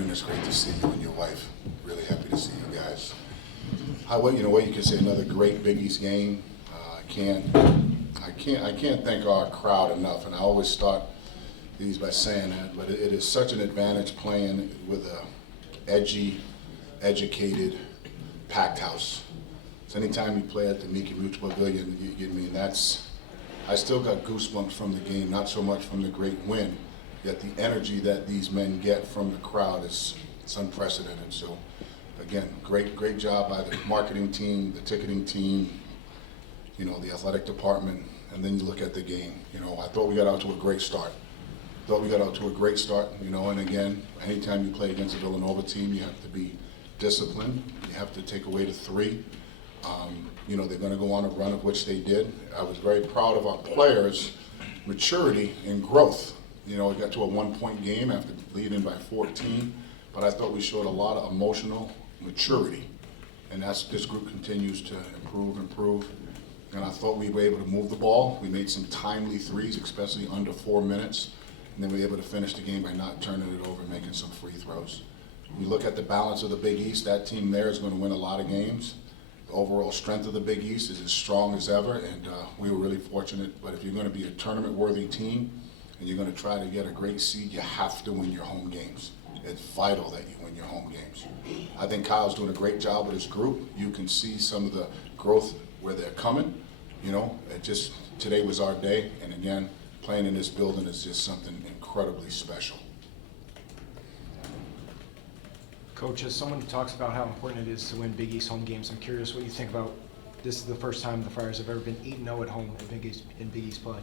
afternoon. It's great to see you and your wife. Really happy to see you guys. You can say another great Big East game. I can't thank our crowd enough, and I always start these by saying that. But it is such an advantage playing with a edgy, educated, packed house. So anytime you play at the Mickey Mutual Pavilion, I still got goosebumps from the game, not so much from the great win, yet the energy that these men get from the crowd it's unprecedented. So again, great job by the marketing team, the ticketing team, the athletic department, and then you look at the game. I thought we got out to a great start. And again, anytime you play against a Villanova team, you have to be disciplined. You have to take away the three. They're going to go on a run of which they did. I was very proud of our players' maturity and growth. We got to a 1-point game after leading by 14, but I thought we showed a lot of emotional maturity. And this group continues to improve. And I thought we were able to move the ball. We made some timely threes, especially under 4 minutes. And then we were able to finish the game by not turning it over and making some free throws. We look at the balance of the Big East. That team there is going to win a lot of games. The overall strength of the Big East is as strong as ever, and we were really fortunate. But if you're going to be a tournament-worthy team and you're going to try to get a great seed, you have to win your home games. It's vital that you win your home games. I think Kyle's doing a great job with his group. You can see some of the growth where they're coming. Today was our day, and again, playing in this building is just something incredibly special. Coach, as someone who talks about how important it is to win Big East home games, I'm curious what you think about this is the first time the Friars have ever been 8-0 at home in Big East play.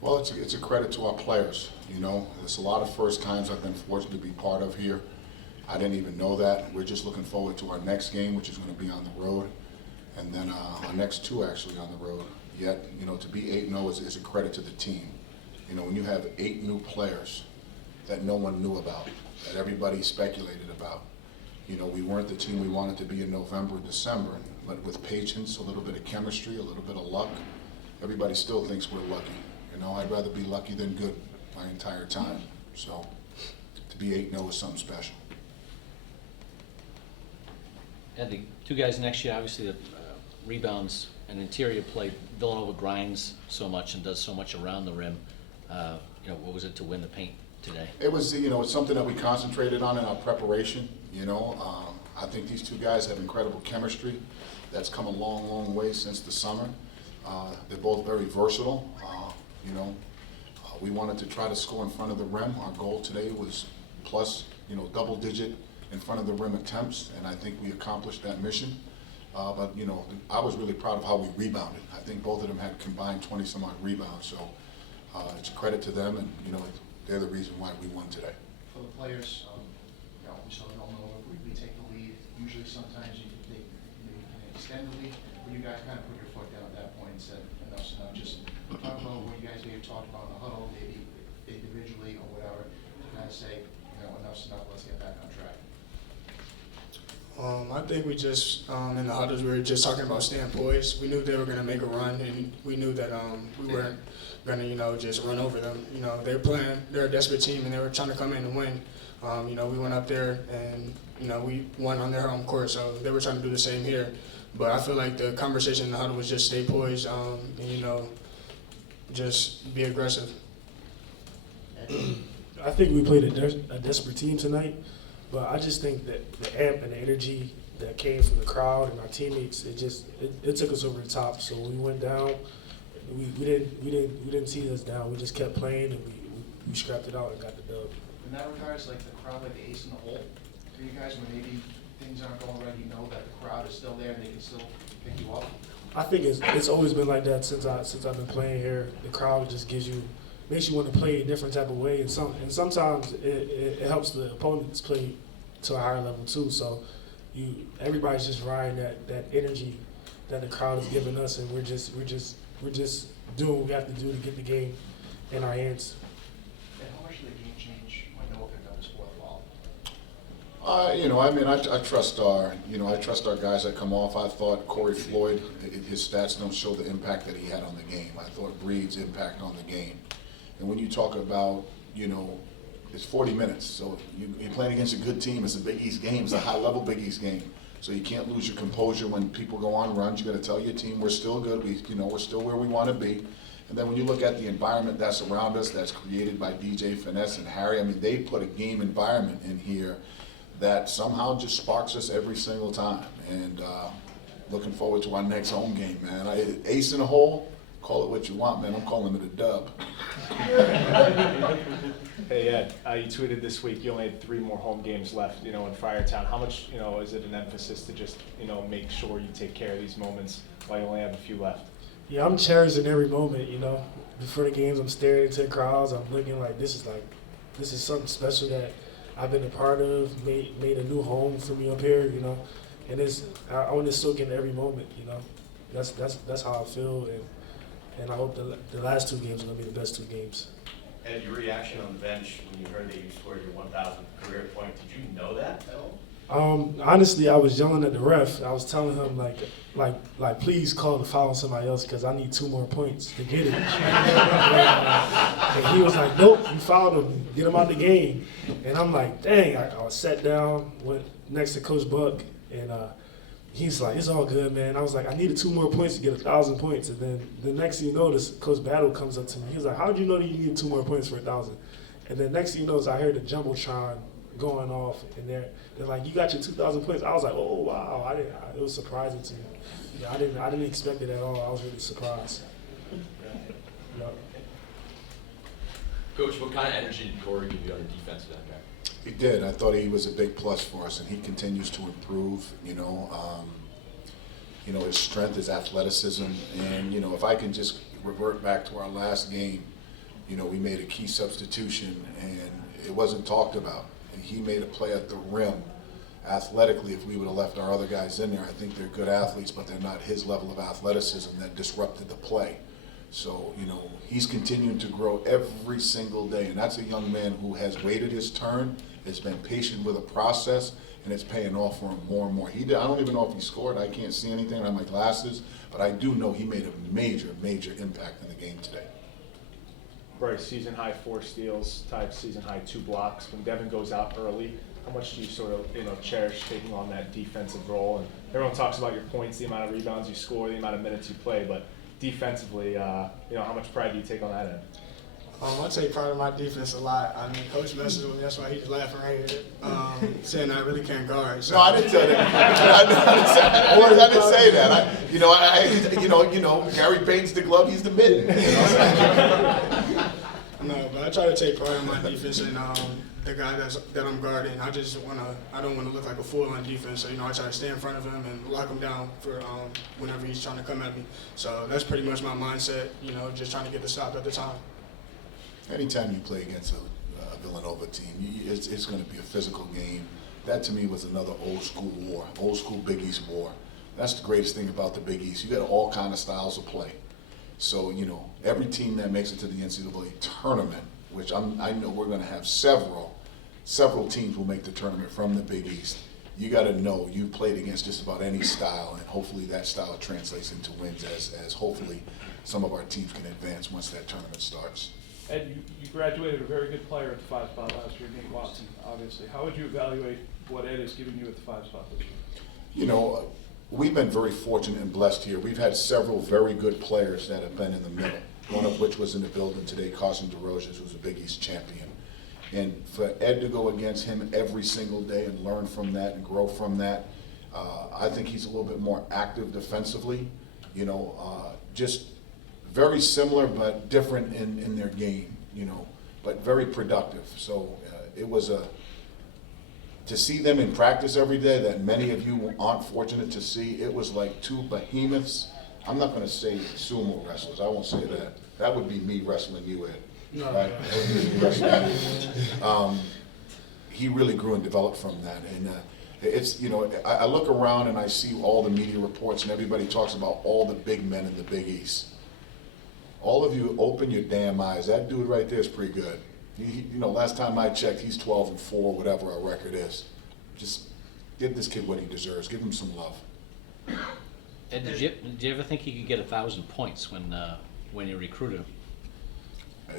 Well, it's a credit to our players. There's a lot of first times I've been fortunate to be part of here. I didn't even know that. We're just looking forward to our next game, which is going to be on the road, and then our next two actually on the road. Yet, to be 8-0 is a credit to the team. When you have 8 new players that no one knew about, that everybody speculated about. We weren't the team we wanted to be in November or December, but with patience, a little bit of chemistry, a little bit of luck, everybody still thinks we're lucky. I'd rather be lucky than good my entire time. So to be 8-0 is something special. And the two guys next year, obviously, the rebounds and interior play. Villanova grinds so much and does so much around the rim. What was it to win the paint today? It was, it's something that we concentrated on in our preparation. I think these two guys have incredible chemistry. That's come a long way since the summer. They're both very versatile. We wanted to try to score in front of the rim. Our goal today was plus, double-digit in front of the rim attempts, and I think we accomplished that mission. But I was really proud of how we rebounded. I think both of them had combined 20-some-odd rebounds, so it's a credit to them, and they're the reason why we won today. For the players, we saw Villanova, we take the lead. Usually, sometimes they can extend the lead, but you guys kind of put your foot down at that point and said, enough's enough. Just talk about what you guys maybe talked about in the huddle, maybe individually or whatever, to kind of say, enough's enough, let's get back on track. I think we just, in the huddles, we were just talking about staying poised. We knew they were going to make a run, and we knew that we weren't going to, just run over them. They're a desperate team, and they were trying to come in and win. We went up there, and, we won on their home court, so they were trying to do the same here. But I feel like the conversation in the huddle was just stay poised, and, just be aggressive. I think we played a desperate team tonight. But I just think that the amp and the energy that came from the crowd and our teammates, it took us over the top. So when we went down, we didn't see us down. We just kept playing and we scrapped it out and got the dub. In that regards, like the crowd, like the ace in the hole for you guys, when maybe things aren't going right, that the crowd is still there and they can still pick you up. I think it's always been like that since I've been playing here. The crowd just makes you want to play a different type of way, and sometimes it helps the opponents play to a higher level too. So everybody's just riding that energy that the crowd is giving us, and we're just doing what we have to do to get the game in our hands. And how much did the game change when Noah picked up his fourth ball? I trust our guys that come off. I thought Corey Floyd, his stats don't show the impact that he had on the game. I thought Breed's impact on the game. And when you talk about, it's 40 minutes. So you're playing against a good team. It's a Big East game. It's a high-level Big East game. So you can't lose your composure when people go on runs. You got to tell your team we're still good. We're still where we want to be. And then when you look at the environment that's around us, that's created by DJ Finesse and Harry, I mean, they put a game environment in here that somehow just sparks us every single time. And looking forward to our next home game, man. Ace in the hole, call it what you want, man. I'm calling it a dub. Hey Ed, you tweeted this week you only had 3 more home games left, in Friartown. How much, is it an emphasis to just, make sure you take care of these moments while you only have a few left? Yeah, I'm cherishing every moment, Before the games, I'm staring into the crowds. I'm looking this is something special that I've been a part of, made a new home for me up here, And I want to soak in every moment, That's how I feel, and I hope the last 2 games are going to be the best 2 games. Ed, your reaction on the bench when you heard that you scored your 1,000th career point, did you know that at all? Honestly, I was yelling at the ref. I was telling him like, please call the foul on somebody else because I need 2 more points to get it. And he was like, nope, you fouled him. Get him out the game. And I'm like, dang. I sat down, went next to Coach Buck, and he's like, it's all good, man. I was like, I needed 2 more points to get 1,000 points. And then the next thing you know, this Coach Battle comes up to me. He was like, how did you know that you needed 2 more points for 1,000? And then next thing you know is I heard the Jumbotron going off, and they're like, you got your 2,000 points. I was like, oh, wow. It was surprising to me. Yeah, I didn't expect it at all. I was really surprised. Yep. Coach, what kind of energy did Corey give you on the defensive end there? He did. I thought he was a big plus for us, and he continues to improve. His strength, his athleticism, and if I can just revert back to our last game, we made a key substitution, and it wasn't talked about. And he made a play at the rim. Athletically, if we would have left our other guys in there, I think they're good athletes, but they're not his level of athleticism that disrupted the play. So, he's continuing to grow every single day, and that's a young man who has waited his turn, has been patient with a process, and it's paying off for him more and more. I don't even know if he scored. I can't see anything on my glasses, but I do know he made a major, major impact in the game today. Bryce, season high 4 steals, tied season high 2 blocks. When Devin goes out early, how much do you sort of, cherish taking on that defensive role? And everyone talks about your points, the amount of rebounds you score, the amount of minutes you play, but defensively, how much pride do you take on that end? I take pride in my defense a lot. I mean, Coach messes with me. That's why he's laughing right here, saying I really can't guard. So. No, I didn't say that. I didn't say that. Gary Payton's the glove, he's the mitten. No, but I try to take pride in my defense and the guy that I'm guarding. I don't want to look like a fool on defense. So I try to stay in front of him and lock him down for whenever he's trying to come at me. So that's pretty much my mindset. Just trying to get the stop at the time. Anytime you play against a Villanova team, it's going to be a physical game. That to me was another old school war, old school Big East war. That's the greatest thing about the Big East. You got all kind of styles of play. So every team that makes it to the NCAA tournament, which I know we're going to have several teams will make the tournament from the Big East. You got to know you played against just about any style, and hopefully that style translates into wins as hopefully some of our teams can advance once that tournament starts. Ed, you graduated a very good player at the 5 spot last year, Nate Watson, obviously. How would you evaluate what Ed has given you at the 5 spot this year? We've been very fortunate and blessed here. We've had several very good players that have been in the middle, one of which was in the building today, Carson DeRosiers, who's a Big East champion. And for Ed to go against him every single day and learn from that and grow from that, I think he's a little bit more active defensively, just very similar but different in their game, but very productive. So it was to see them in practice every day that many of you aren't fortunate to see. It was like 2 behemoths. I'm not going to say sumo wrestlers. I won't say that. That would be me wrestling you, Ed. No. Right? That would be me wrestling you. He really grew and developed from that. And it's, I look around and I see all the media reports and everybody talks about all the big men in the Big East. All of you open your damn eyes. That dude right there is pretty good. Last time I checked, he's 12-4, whatever our record is. Just give this kid what he deserves. Give him some love. And did you ever think he could get 1,000 points when you recruited him?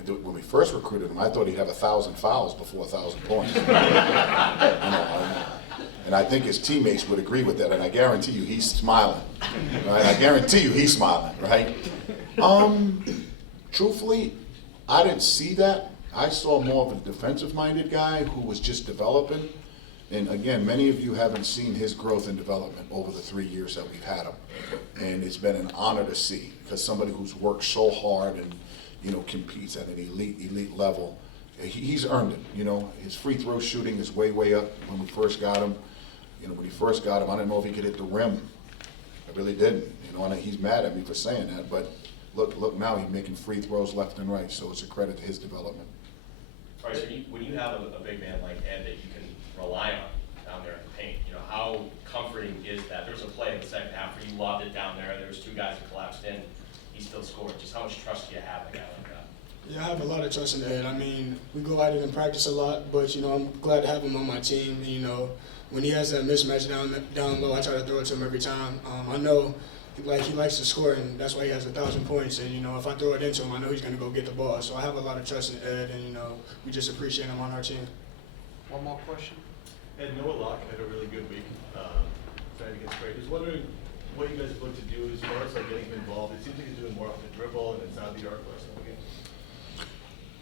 When we first recruited him, I thought he'd have 1,000 fouls before 1,000 points. And I think his teammates would agree with that, and I guarantee you he's smiling. Right? I guarantee you he's smiling, right? Truthfully, I didn't see that. I saw more of a defensive-minded guy who was just developing. And again, many of you haven't seen his growth and development over the 3 years that we've had him. And it's been an honor to see, because somebody who's worked so hard and, competes at an elite level, he's earned it. His free throw shooting is way up. When we first got him, when he first got him, I didn't know if he could hit the rim. I really didn't. And he's mad at me for saying that, but look now, he's making free throws left and right, so it's a credit to his development. All right, so when you have a big man like Ed that you can rely on down there in the paint, how comforting is that? There was a play in the second half where you lobbed it down there, there was 2 guys that collapsed in, he still scored. Just how much trust do you have in a guy like that? Yeah, I have a lot of trust in Ed. I mean, we go at it in practice a lot, but I'm glad to have him on my team. When he has that mismatch down low, I try to throw it to him every time. I know he likes to score, and that's why he has 1,000 points. And if I throw it into him, I know he's going to go get the ball. So I have a lot of trust in Ed, and we just appreciate him on our team. One more question? And Noah Locke had a really good week trying to get straight. I was wondering what you guys look to do as far as getting him involved. It seems like he's doing more off the dribble and inside the arc less than the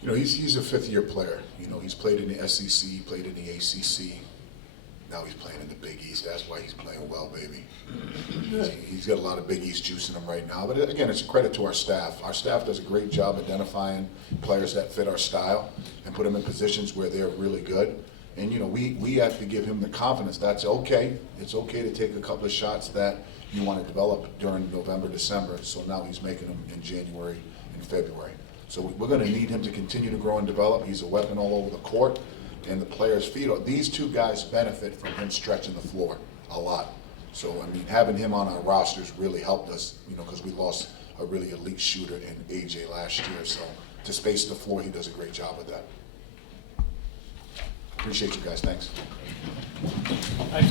game. He's a 5th-year player. He's played in the SEC, played in the ACC. Now he's playing in the Big East. That's why he's playing well, baby. He's got a lot of Big East juice in him right now. But again, it's a credit to our staff. Our staff does a great job identifying players that fit our style and put them in positions where they're really good. And we have to give him the confidence. That's okay. It's okay to take a couple of shots that you want to develop during November, December. So now he's making them in January and February. So we're going to need him to continue to grow and develop. He's a weapon all over the court, and the players feed on. These 2 guys benefit from him stretching the floor a lot. So, having him on our rosters really helped us, because we lost a really elite shooter in AJ last year. So to space the floor, he does a great job with that. Appreciate you guys. Thanks.